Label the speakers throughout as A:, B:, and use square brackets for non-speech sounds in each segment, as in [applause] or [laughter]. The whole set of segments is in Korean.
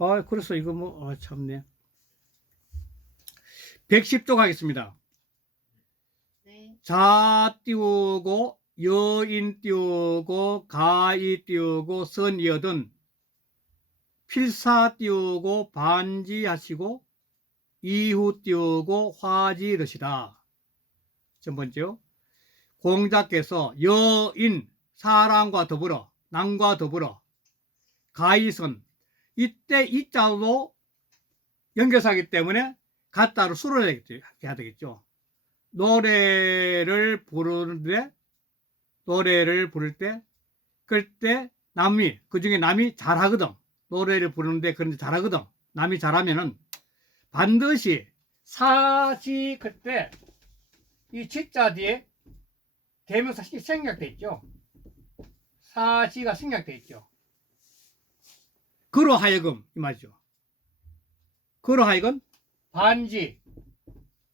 A: 아, 그래서 이거 뭐, 아, 참네. 110쪽 하겠습니다.
B: 네.
A: 자 띄우고, 여인 띄우고, 가이 띄우고, 선 이어든, 필사 띄우고, 반지 하시고, 이후 띄우고, 화지 이르시다. 첫 번째요. 공자께서 여인, 사람과 더불어, 남과 더불어, 가이선, 이때 이 자도 연결사기 때문에 갖다로 수를 해야 되겠죠. 노래를 부르는데 노래를 부를 때 그럴 때 남이 그 중에 남이 잘하거든. 노래를 부르는데 그런데 잘하거든. 남이 잘하면은 반드시 사지 그때 이 지자 뒤에 대명사 생략돼 있죠. 사지가 생략돼 있죠. 그로 하여금 이 말이죠. 그로 하여금 반지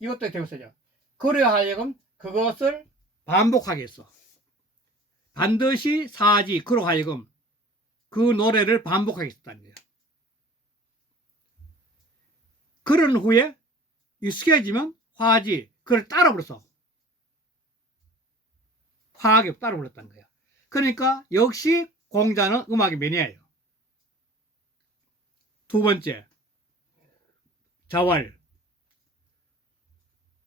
A: 이것도 대명사죠. 그로 하여금 그것을 반복하겠어. 반드시 사지 그로 하여금 그 노래를 반복하겠다는 거예요. 그런 후에 익숙해지면 화지 그걸 따라 불렀어. 화하게 따라 불렀다는 거야. 그러니까 역시 공자는 음악의 매니아예요. 두 번째, 자왈.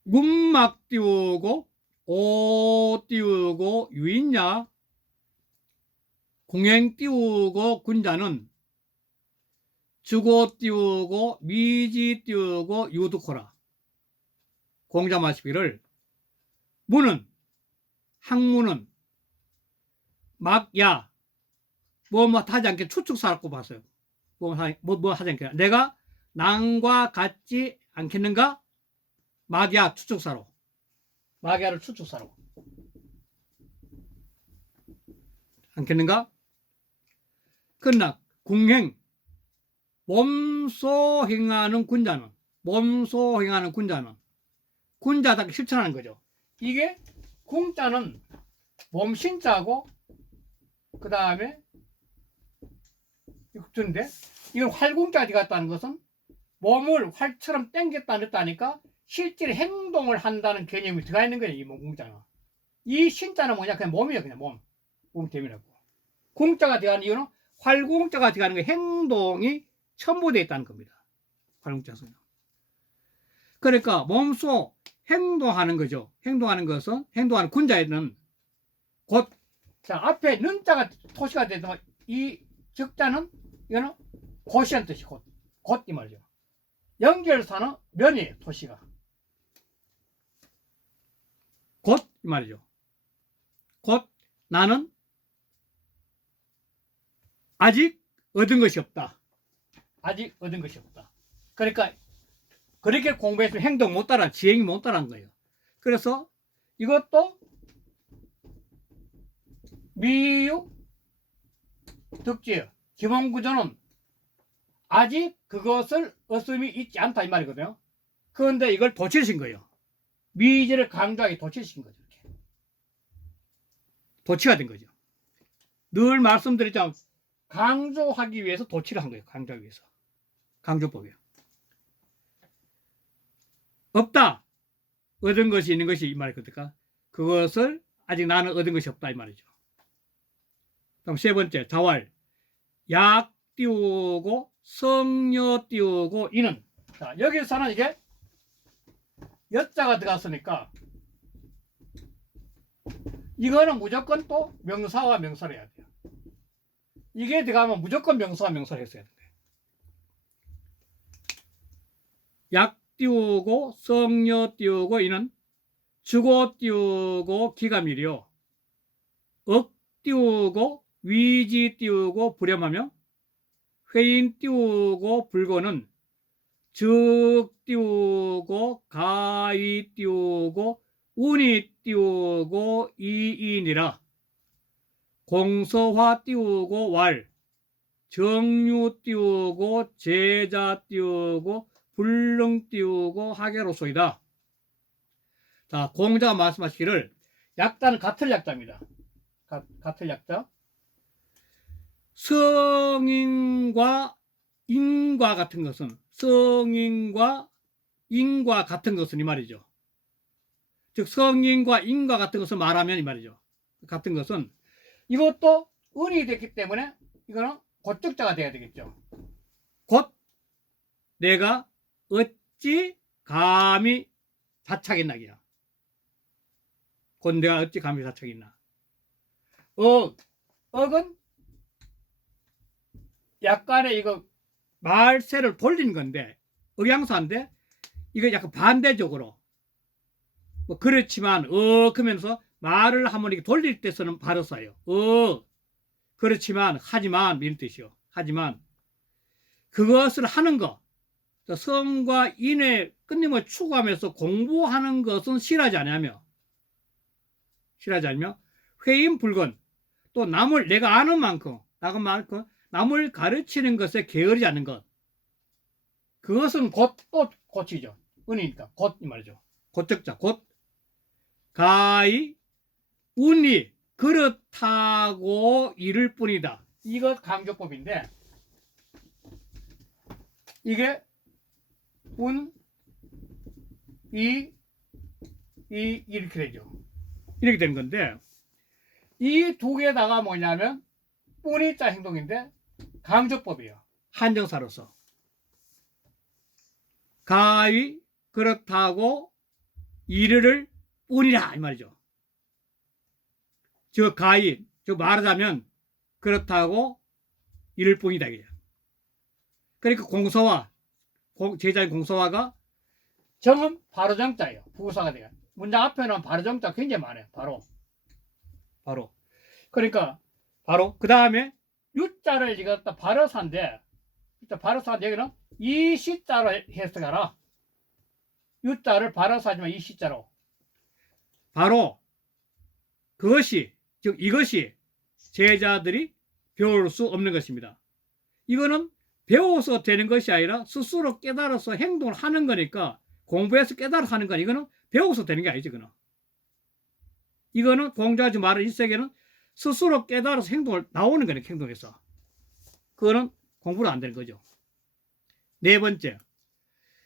A: 문막 띄우고, 오 띄우고, 유인야, 공행 띄우고, 군자는 주고 띄우고, 미지 띄우고, 유득호라. 공자 마시기를, 문은, 학문은, 막야, 뭐, 뭐, 하지 않게 추측사라고 봤어요. 뭐, 하, 뭐, 뭐 않게. 내가 낭과 같지 않겠는가? 마귀야 추측사로. 마귀야를 추측사로. 않겠는가? 그러나 궁행 몸소 행하는 군자는 몸소 행하는 군자는 군자답게 실천하는 거죠. 이게 궁자는 몸신자고 그 다음에 육tun인데 이걸 활궁자지 같다는 것은 몸을 활처럼 당겼다 넣었다니까 실제로 행동을 한다는 개념이 들어가 있는 거예요. 이 몸궁자는. 이 신자는 뭐냐? 그냥 몸이에요. 그냥 몸. 몸됨이라고. 궁자가 들어가는 이유는 활궁자가 들어가는 게 행동이 첨부되어 있다는 겁니다. 활궁자에서는. 그러니까 몸소 행동하는 거죠. 행동하는 것은 행동하는 군자에는 곧 자, 앞에 는자가 토시가 되면 이 적자는 이거는 곧이란 뜻이 곧. 곧 이 말이죠. 연결사는 면이에요, 토시가. 곧 이 말이죠. 곧 나는 아직 얻은 것이 없다. 아직 얻은 것이 없다. 그러니까 그렇게 공부했으면 행동 못 따라, 지행이 못 따라한 거예요. 그래서 이것도 미유 득지예요. 기본 구조는 아직 그것을 얻음이 있지 않다 이 말이거든요. 그런데 이걸 도치신 거예요. 미지를 강조하게 도치신 거죠. 이렇게. 도치가 된 거죠. 늘 말씀드렸지만 강조하기 위해서 도치를 한 거예요. 강조하기 위해서. 강조법이에요. 없다. 얻은 것이 있는 것이 이 말이거든요. 그것을 아직 나는 얻은 것이 없다 이 말이죠. 그럼 세 번째 자활. 약 띄우고 성녀 띄우고 이는 자 여기서는 이게 여자가 들어갔으니까 이거는 무조건 또 명사와 명사를 해야 돼요. 이게 들어가면 무조건 명사와 명사를 했어야 돼요. 약 띄우고 성녀 띄우고 이는 주고 띄우고 기가밀이요. 억 띄우고 위지 띄우고 불렴하며 회인 띄우고 불고는 즉 띄우고 가이 띄우고 운이 띄우고 이인이라 공서화 띄우고 왈 정유 띄우고 제자 띄우고 불능 띄우고 하계로소이다. 자 공자가 말씀하시기를 약자는 같을 약자입니다. 가, 같을 약자. 성인과 인과 같은 것은 성인과 인과 같은 것은 이 말이죠. 즉 성인과 인과 같은 것을 말하면 이 말이죠. 같은 것은 이것도 은이 됐기 때문에 이거는 고적자가 돼야 되겠죠. 곧 내가 어찌 감히 자착했나기야. 곧 내가 어찌 감히 자착했나. 억, 억은 약간의 이거 말세를 돌린 건데 억양사인데 이거 약간 반대적으로 뭐 그렇지만 어 그러면서 말을 한번 이렇게 돌릴 때 쓰는 발어사예요. 어 그렇지만 하지만 이런 뜻이요. 하지만 그것을 하는 것 성과 인의 끊임을 추구하면서 공부하는 것은 싫어하지 않으며 싫어하지 않으며 회인 불건 또 남을 내가 아는 만큼 나가 만큼 남을 가르치는 것에 게으르지 않는 것. 그것은 곧 또 고치죠. 은이니까. 곧 이 말이죠. 곧적자. 곧. 가히 운이 그렇다고 이를 뿐이다. 이것 강조법인데 이게 운, 이, 이 이렇게 되죠. 이렇게 되는 건데 이 두 개다가 뭐냐면 뿐이자 행동인데 강조법이에요. 한정사로서. 가히 그렇다고 이르를 뿐이라 이 말이죠. 저 가히 저 말하자면 그렇다고 이를 뿐이다 이게. 그러니까 공서와 공- 제자인 공서와가 정은 바로 정자예요. 부사가 돼요. 문장 앞에는 바로 정자 굉장히 많아요. 바로 바로 그러니까 바로 그 다음에 유자를 이거 갖다 바로사인데 일단 바로사인데 여기는 이 시자로 해- 해석하라. 유자를 바로사지만 이 시자로. 바로 그것이 즉 이것이 제자들이 배울 수 없는 것입니다. 이거는 배워서 되는 것이 아니라 스스로 깨달아서 행동을 하는 거니까 공부해서 깨달아 하는 거니 이거는 배워서 되는 게 아니지 그는. 이거는 공자하지 말을 이 세계는 스스로 깨달아서 행동을 나오는 거네 행동에서. 그거는 공부를 안 되는 거죠. 네 번째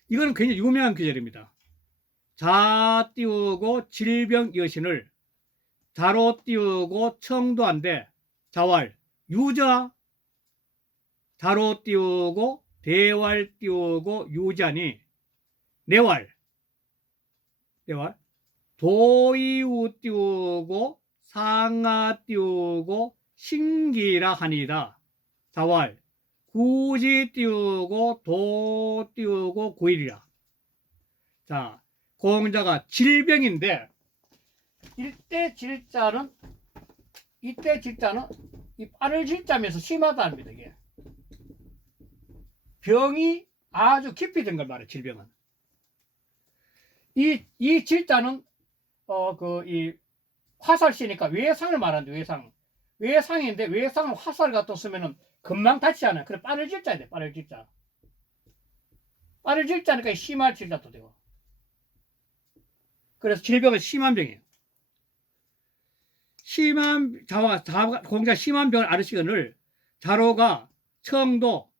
A: 이거는 굉장히 유명한 규절입니다. 자 띄우고 질병 여신을 자로 띄우고 청도한데 자왈 유자 자로 띄우고 대왈 띄우고 유자니 내왈 내왈 도이우 띄우고 상하 띄우고 신기라 하니다. 자왈 구지 띄우고 도 띄우고 구일이라. 자, 공자가 질병인데 일대 질자는 이때 질자는 이 빠를 질자면서 심하다는 이게. 병이 아주 깊이 된 걸 말해 질병은. 이, 이 질자는 어 그 이 화살씨니까 외상을 말하는데 외상 외상인데 외상을 화살 갖다 쓰면은 금방 않아요. 그래 빠를 질자야 돼 빠를 질자. 빠를 질자니까 심할 질자도 되고. 그래서 질병은 심한 병이에요. 심한 자와 자 공자 심한 병을 아르시건을 자로가 청도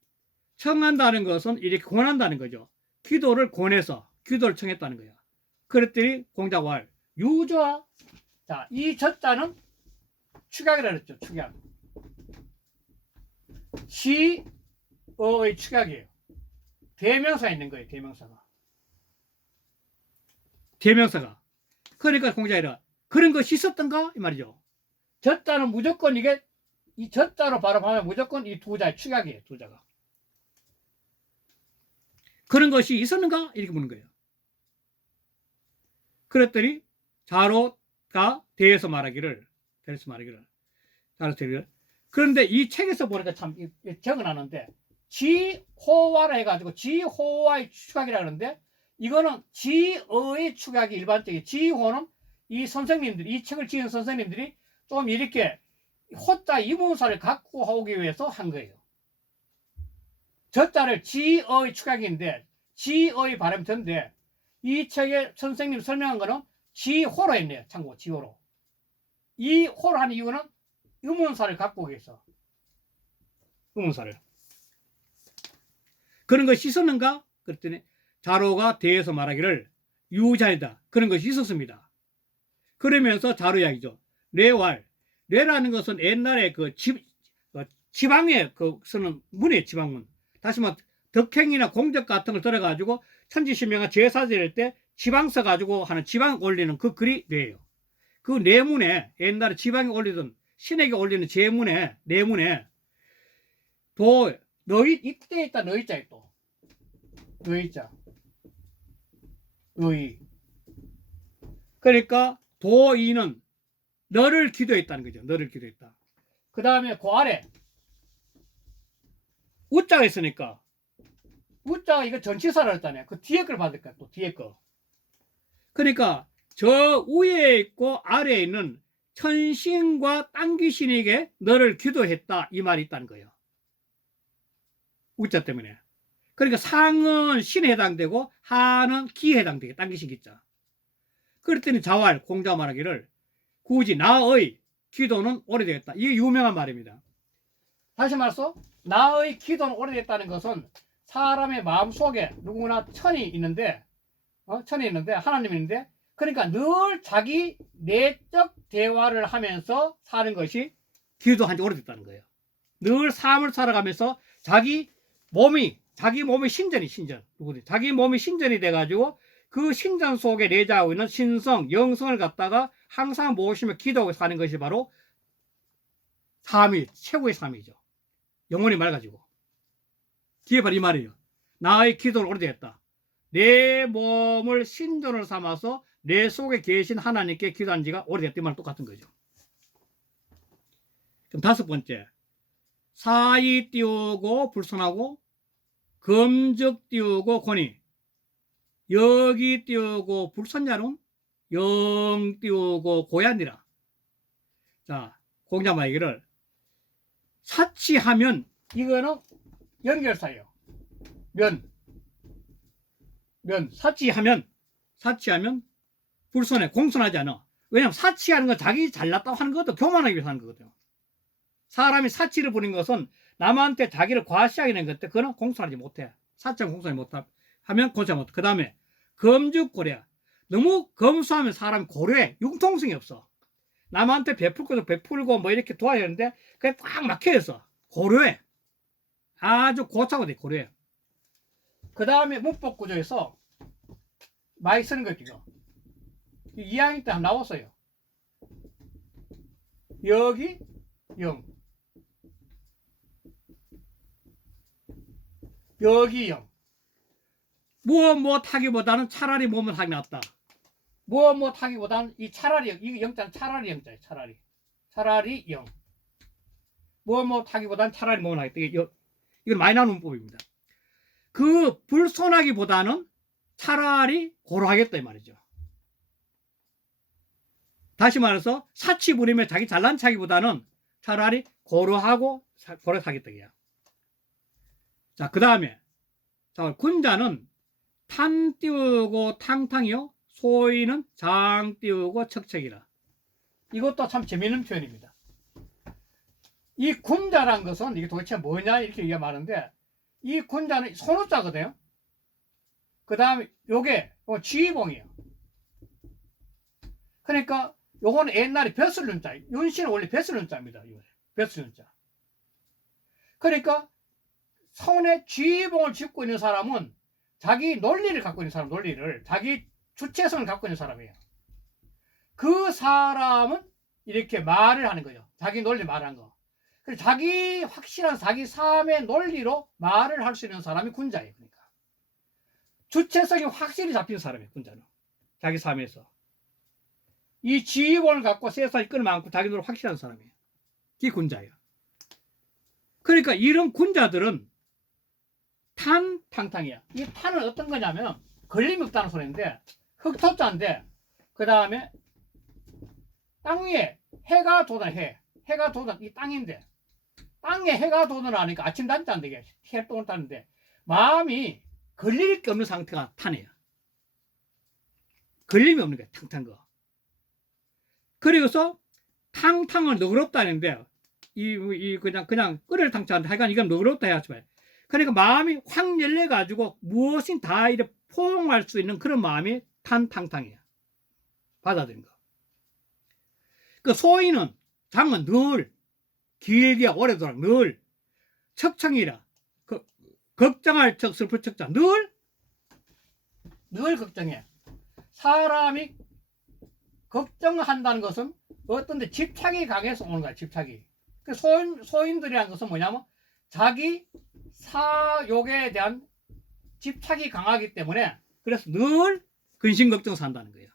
A: 청한다는 것은 이렇게 권한다는 거죠. 기도를 권해서 기도를 청했다는 거예요. 그랬더니 공자왈 유저와 자, 이 저자는 축약이라 그랬죠. 축약. 시 어의 축약이에요. 대명사 있는 거예요. 대명사가. 대명사가. 그러니까 공자이라 그런 것이 있었던가 이 말이죠. 저자는 무조건 이게 이 저자로 바로 보면 무조건 이 두 자의 축약이에요. 두 자가. 그런 것이 있었는가 이렇게 묻는 거예요. 그랬더니 자로 가 대해서 말하기를 대해서 말하기를. 대기를 그런데 이 책에서 보니까 참 적어놨는데 지호화라 해가지고 지호화의 추각이라 그러는데 이거는 지어의 추각이 일반적인 지호는 이 선생님들이 이 책을 지은 선생님들이 좀 이렇게 호자 이문사를 갖고 오기 위해서 한 거예요. 저자를 지어의 추각인데 지어의 발음이 된데 이 책에 선생님 설명한 거는 지호로 했네요. 참고 지호로. 이 호로 한 이유는 의문사를 갖고 위해서. 의문사를. 그런 것이 있었는가? 그랬더니 자로가 대해서 말하기를 유자이다. 그런 것이 있었습니다. 그러면서 자로 이야기죠. 레왈. 레라는 것은 옛날에 그 지, 어, 지방에 그 쓰는 문이에요, 지방문. 다시 말해 덕행이나 공적 같은 걸 들어가지고 천지신명과 제사 드릴 때 지방 써가지고 하는 지방 올리는 그 글이 뇌예요. 그 내문에 옛날에 지방에 올리던 신에게 올리는 제문에 내문에 도 너희 이때 있다 너희 자에 또 너희 자 너희 그러니까 도이는 너를 기도했다는 거죠. 너를 기도했다. 그 다음에 그 아래 우자가 있으니까 우자가 이거 전치사를 했다네. 그 뒤에 걸 받을 거야. 또 뒤에 거. 그러니까 저 위에 있고 아래에 있는 천신과 땅귀신에게 너를 기도했다 이 말이 있다는 거예요. 우자 때문에. 그러니까 상은 신에 해당되고 하는 기에 해당되게 땅귀신 기자. 그랬더니 자활 공자 말하기를 굳이 나의 기도는 오래되었다. 이게 유명한 말입니다. 다시 말해서 나의 기도는 오래됐다는 것은 사람의 마음 속에 누구나 천이 있는데 어? 천이 있는데 하나님이 있는데 그러니까 늘 자기 내적 대화를 하면서 사는 것이 기도한 지 오래됐다는 거예요. 늘 삶을 살아가면서 자기 몸이 자기 몸의 신전이 신전 누구든 자기 몸이 신전이 돼가지고 그 신전 속에 내재하고 있는 신성 영성을 갖다가 항상 모시며 기도하고 사는 것이 바로 삶이 최고의 삶이죠. 영혼이 맑아지고 그게 바로 이 말이에요. 나의 기도를 오래되었다. 내 몸을 신전을 삼아서 내 속에 계신 하나님께 기도한 지가 오래됐다. 이 말은 똑같은 거죠. 그럼 다섯 번째. 사이 띄우고 불선하고 금적 띄우고 권위 여기 띄우고 불선야롱 영 띄우고 고야니라. 자, 공자마 얘기를 사치하면 이거는 연결사예요. 면. 면. 사치하면 사치하면 불선해 공손하지 않아. 왜냐면 사치하는 건 자기 잘났다고 하는 것도 교만하기 위해서 하는 거거든요. 사람이 사치를 부린 것은 남한테 자기를 과시하게 것 때, 그거는 공손하지 못해. 사치하면 공손하지 못하, 하면 공손하지 못해. 그 다음에, 검죽고려. 너무 검소하면 사람이 고려해. 융통성이 없어. 남한테 베풀 것도 베풀고 뭐 이렇게 도와야 되는데, 그게 꽉 막혀 있어. 고려해. 아주 고차고 돼, 고려해. 그 다음에 문법 구조에서 많이 쓰는 거 이거. 2학년 때 나왔어요. 여기 0. 여기 0. 무엇 무엇 하기보다는 차라리 몸을 하기 낫다. 무엇 무엇 하기보다는 이 차라리 이 영자는 차라리 영자예요. 차라리. 차라리 0. 무엇 무엇 하기보다는 차라리 몸을 하겠다. 이건 많이 나오는 문법입니다. 그 불손하기보다는 차라리 고로하겠다 이 말이죠. 다시 말해서 사치 부리며 자기 잘난 차기보다는 차라리 고로하고 사- 고로 사겠다 이야. 자, 그 다음에 자, 군자는 탄 띄우고 탕탕이요. 소위는 장 띄우고 척척이라. 이것도 참 재미있는 표현입니다. 이 군자란 것은 이게 도대체 뭐냐 이렇게 얘기가 많은데 이 군자는 손호자거든요. 그 다음에 요게 요 지휘봉이에요. 그러니까 요거는 옛날에 벼슬륜자, 윤씨는 원래 벼슬륜자입니다. 이거 벼슬륜자. 그러니까 손에 지휘봉을 짚고 있는 사람은 자기 논리를 갖고 있는 사람, 논리를 자기 주체성을 갖고 있는 사람이에요. 그 사람은 이렇게 말을 하는 거죠. 자기 논리 말하는 거. 자기 확실한 자기 삶의 논리로 말을 할 수 있는 사람이 군자예요. 그러니까 주체성이 확실히 잡힌 사람이에요. 군자는 자기 삶에서 이 지휘본을 갖고 세상이 끌어안고 자기 논리 확실한 사람이에요. 그게 군자예요. 그러니까 이런 군자들은 탄 탕탕이야. 이 탄은 어떤 거냐면 걸림이 없다는 소리인데 흑토자인데 그 다음에 땅 위에 해가 돋아 해 해가 돋아 이 땅인데 땅에 해가 돋아나니까 아침 단자인데 해를 떠다는데 마음이 걸릴 게 없는 상태가 탄이에요. 걸림이 없는 거야 탕탕 거. 그리고서 탕탕을 너그럽다는데 이, 이 그냥 그냥 끓을 탕자인데 하여간 이건 너그럽다 해야지 말. 그러니까 마음이 확 열려 가지고 무엇인 다 이렇게 포용할 수 있는 그런 마음이 탄탕탕이야. 받아들인 거. 그 소인은 장은 늘 길게 오래도록 늘 척청이라 그 걱정할 척 슬플 척자 늘 늘 걱정해. 사람이 걱정한다는 것은 어떤 데 집착이 강해서 오는 거야, 집착이. 그 소인, 소인들이라는 것은 뭐냐면 자기 사욕에 대한 집착이 강하기 때문에 그래서 늘 근심 걱정 산다는 거예요.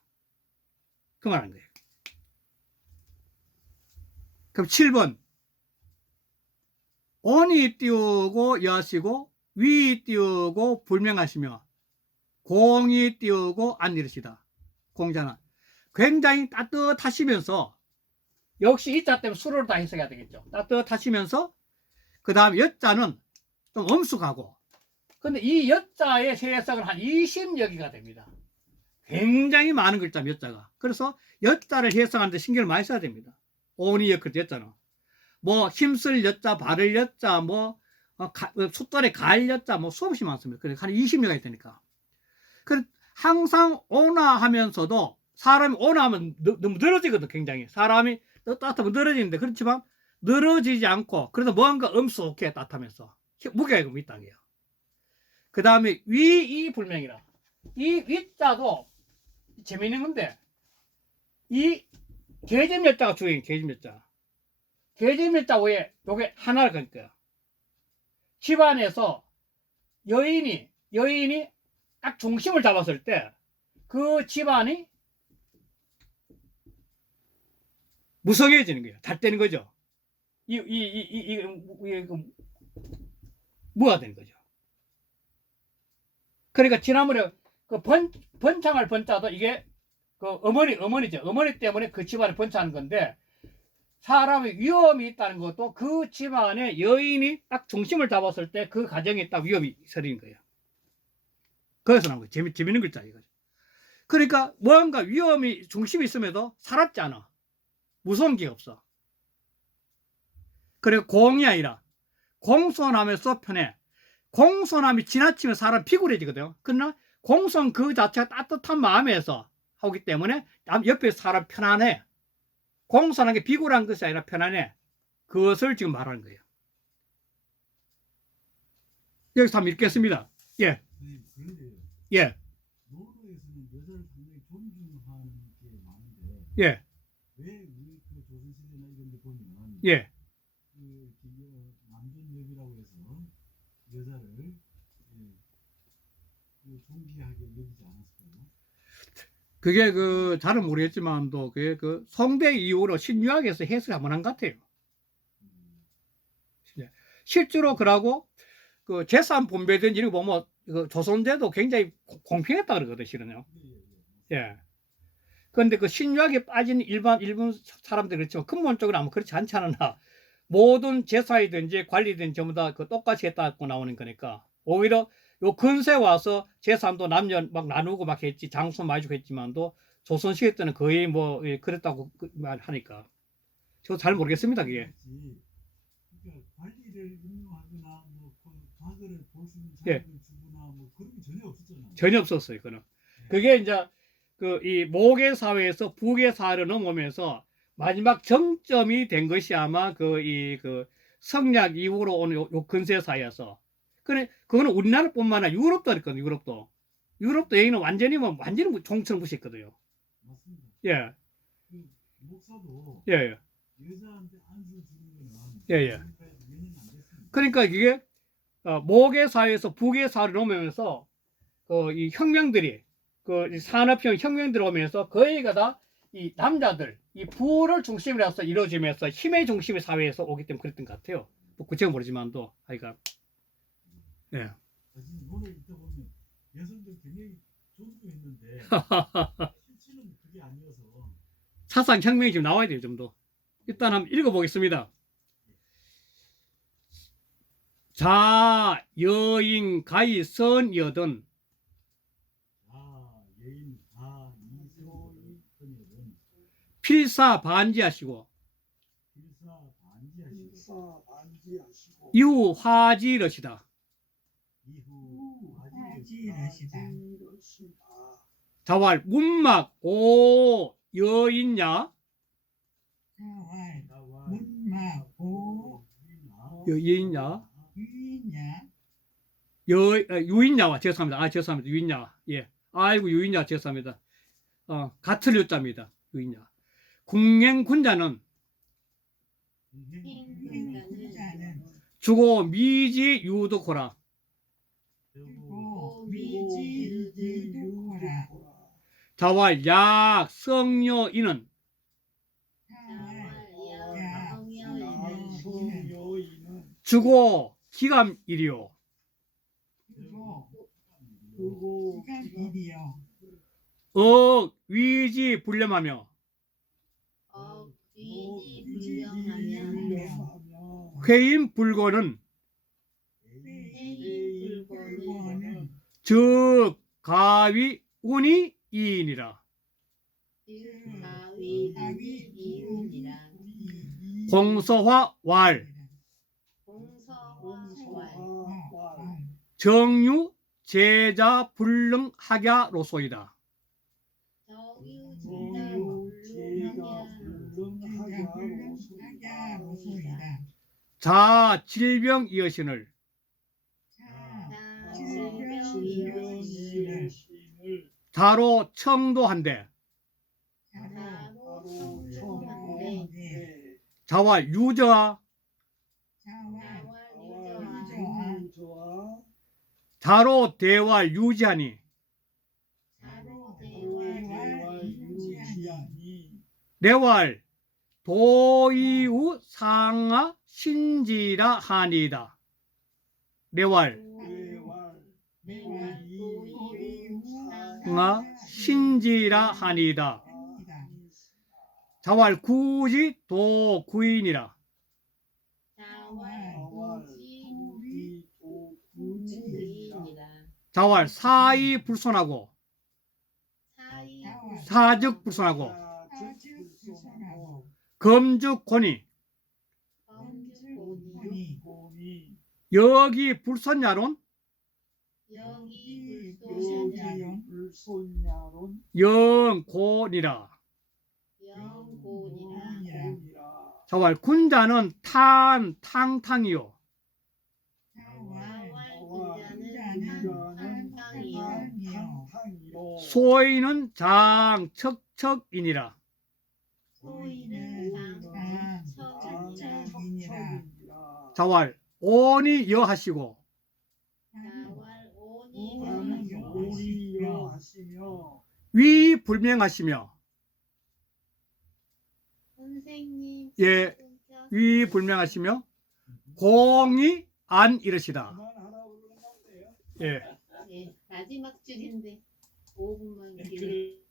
A: 그 말하는 거예요. 그럼 7번. 온이 띄우고 여하시고 위 띄우고 불명하시며 공이 띄우고 안 이르시다. 공자는 굉장히 따뜻하시면서 역시 이 자 때문에 수로를 다 해석해야 되겠죠. 따뜻하시면서 그 다음 여자는 좀 엄숙하고 근데 이 여자의 해석은 한 20여기가 됩니다. 굉장히 많은 글자 여자가. 그래서 여자를 해석하는데 신경을 많이 써야 됩니다. 오니 여클 여자는. 뭐 힘쓸 여자, 바를 여자, 뭐 어, 가, 어, 숫돌에 갈 여자 뭐 수없이 많습니다. 그래 한 20여가 있다니까. 그 항상 오나 하면서도 사람이 오나 하면 너- 너무 늘어지거든 굉장히 사람이 너- 따뜻하면 늘어지는데 그렇지만 늘어지지 않고 그래도 뭔가 엄숙해 따뜻하면서 히- 무게가 게요. 그 다음에 위이 불명이라 이 위자도 재미있는 건데 이 계집여자가 주인 계집여자 계집여자 외에 요게 하나를 걸 거야. 집안에서 여인이 여인이 딱 중심을 잡았을 때 그 집안이 무성해지는 거예요. 잘 되는 거죠. 이, 이, 이, 이, 이, 이, 이, 뭐가 되는 거죠. 그러니까 지난번에 그 번, 번창할 번자도 이게 그 어머니, 어머니죠. 어머니 때문에 그 집안에 번창하는 건데 사람의 위험이 있다는 것도 그 집안에 여인이 딱 중심을 잡았을 때 그 가정에 딱 위험이 생기는 거예요. 거기서 나온 거예요. 재미, 재밌는 글자 이거죠. 그러니까 뭔가 위험이 중심이 있음에도 살았지 않아. 무서운 게 없어. 그리고 공이 아니라 공손하면서 편해. 공손함이 지나치면 사람 피곤해지거든요. 그러나 공손 그 자체가 따뜻한 마음에서 하기 때문에 남- 옆에 사람 편안해. 공손한 게 비굴한 것이 아니라 편안해. 그것을 지금 말하는 거예요. 여기서 한번 읽겠습니다. 예,
C: 그런데
A: 예, 예,
C: 그
A: 예.
C: 그 해서 여자를 예, 그 존귀하게 여기지 않았을까요?
A: 그게 그 잘은 모르겠지만도 그게 그 성대 이후로 신유학에서 해석을 한번 한 것 같아요.
C: 음,
A: 실제로 그러고 그 재산 분배된 거 보면 그 조선제도 굉장히 고- 공평했다 그러거든 실은요.
C: 예, 예, 예.
A: 예. 그런데 그 신유학에 빠진 일반 일본 사람들 그렇지만 근본적으로 아마 그렇지 않지 않았나. 모든 제사이든지 관리든 전부 다 그 똑같이 했다고 나오는 거니까 오히려 요 근세 와서 재산도 남녀 막 나누고 막 했지 장수 많이 주고 했지만도 조선 시대 때는 거의 뭐 예, 그랬다고 그- 하니까 저 잘 모르겠습니다 그게.
C: 그러니까 관리를 임명하거나 뭐그 과거를 볼수 있는
A: 예.
C: 자격을 주거나 뭐 그런 게 전혀 없었잖아요.
A: 전혀 없었어요. 그는 그게 이제 그이 모계 사회에서 부계 사회로 넘어오면서 마지막 정점이 된 것이 아마 그 이그 성략 이후로 오는 요, 요 근세 사회에서 그래 그거는 우리나라뿐만 아니라 유럽도 그랬거든요. 유럽도 유럽도 여기는 완전히 뭐 완전히 뭐 종처럼 무시했거든요.
C: 맞습니다.
A: 예,
C: 그 목사도
A: 예, 예.
C: 여자한테 안수 거는
A: 예, 예.
C: 됐습니다.
A: 그러니까 이게 어, 모계 사회에서 부계 사회로 넘어오면서 그이 혁명들이 그이 산업형 혁명들이 오면서 거의가 다 이 남자들 이 부를 중심으로 해서 이루어지면서 힘의 중심의 사회에서 오기 때문에 그랬던 것 같아요. 뭐 구체는 모르지만도 하여간 예.
C: 사실 보면 여성들 굉장히 존중했는데 [laughs] 실체는 그게 아니어서
A: 사상 혁명이 지금 나와야 돼요, 좀 더. 일단 한번 읽어보겠습니다. 자, 여인, 가히, 선, 여든,
C: 아 예인 아 이소이 선여는
A: 필사, 반지하시고,
C: 필사 반지하시고
D: 반지하시고
A: 유화지러시다.
D: 아지러시다.
A: 자왈 문막 오 여인야
D: 자왈 문마고
A: 여인야
D: 유인야
A: 여 아, 유인야와 죄송합니다. 아 죄송합니다. 유인야 예 아이고 유인야 죄송합니다. 어 같을 유자입니다. 유인야 궁행군자는
D: 행군자는
A: 주고 미지 유도코라 자왈
D: 약야 성여인은?
A: 주고
D: 기감일이요.
A: 어 위지
B: 회의 불고는?
D: 불고는.
A: 즉 가위 운이 이인이라. 공서화 왈. 정유 제자
B: 불능하면
D: 하야로소이다.
A: 자 질병 이어신을 자로 청도한대. 자와 유저와 자로 대화 유지하니. 내왈 도이우 상하 신지라 하니이다. 내왈 상하 신지라 하니이다.
D: 합니다
A: 자왈 구지 도 구인이라.
B: 자왈
A: 사이 불손하고 사즉 불손하고 검즉 권위 여기 불선야론
B: 여기
D: 불손야론
A: 영고니라.
B: 영고니라
A: 자왈 군자는 탄
D: 탕탕이요.
A: 소인은 장 척척이니라.
B: 소이는 장장
D: 척척이니라
A: 자왈 온이 여하시고
B: 자왈
D: 오니
B: 오니
D: 여하시며
A: 위 불명하시며
B: 선생님
A: 예, 위 불명하시며 공이 안 이르시다. 예.
B: 예, 마지막 줄인데 5분만 기다려